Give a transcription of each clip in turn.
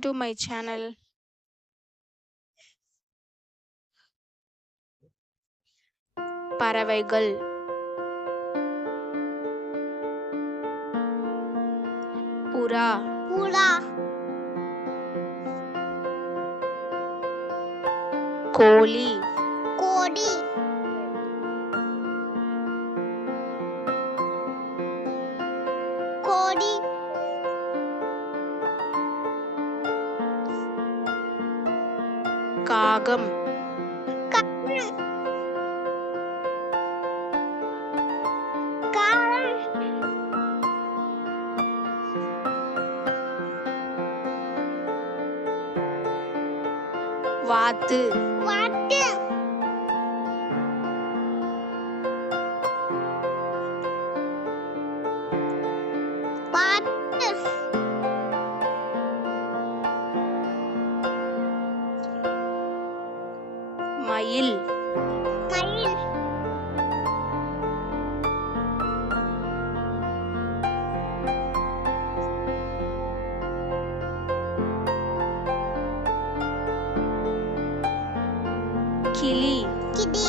to my channel. பறவைகள் புறா புறா கோழி கோழி கோழி காகம் காகம் காகம் வாத்து வாத்து வாத்து மயில் மயில் கிளி கிளி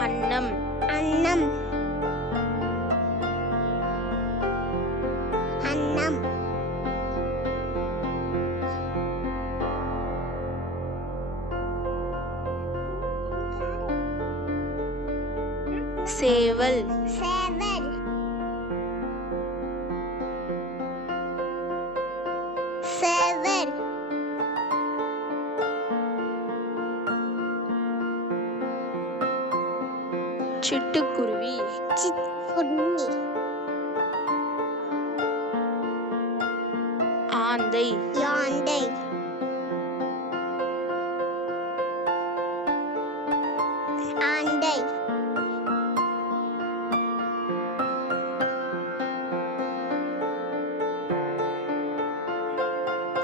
அன்னம் அன்னம் அன்னம் சேவல் சேவல் சேவல் சிட்டுக்குருவி சிட்டுக்குருவி ஆந்தை யாந்தை ஆந்தை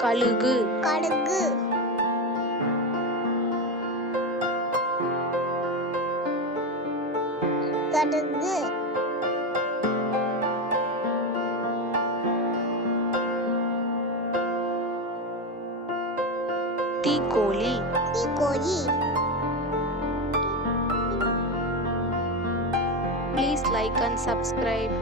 கழுகு கழுகு கழுகு தீக்கோழி கோழி Please like and subscribe.